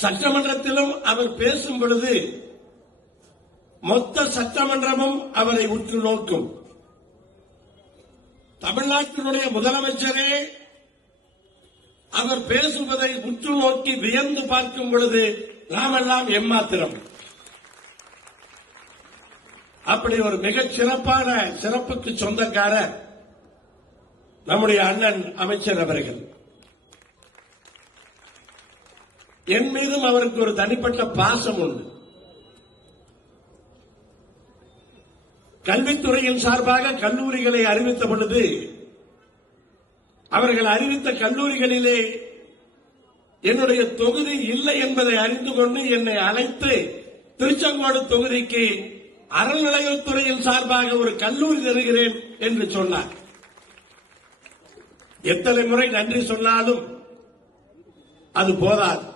சட்டமன்றத்திலும் அவர் பேசும் பொழுது மொத்த சட்டமன்றமும் அவரை உற்று நோக்கும். தமிழ்நாட்டினுடைய முதலமைச்சரே அவர் பேசுவதை உற்று நோக்கி வியந்து பார்க்கும் பொழுது நாமெல்லாம் எம்மாத்திரம். அப்படி ஒரு மிகச் சிறப்பான சிறப்புக்கு சொந்தக்காரர் நம்முடைய அண்ணன் அமைச்சர் அவர்கள். என் மீதும் அவருக்கு ஒரு தனிப்பட்ட பாசம் உண்டு. கல்வித்துறையின் சார்பாக கல்லூரிகளை அறிவித்த பொழுது அவர்கள் அறிவித்த கல்லூரிகளிலே என்னுடைய தொகுதி இல்லை என்பதை அறிந்து கொண்டு என்னை அழைத்து திருச்செங்கோடு தொகுதிக்கு அறநிலையத்துறையின் சார்பாக ஒரு கல்லூரி தருகிறேன் என்று சொன்னார். எத்தனை முறை நன்றி சொன்னாலும் அது போதாது.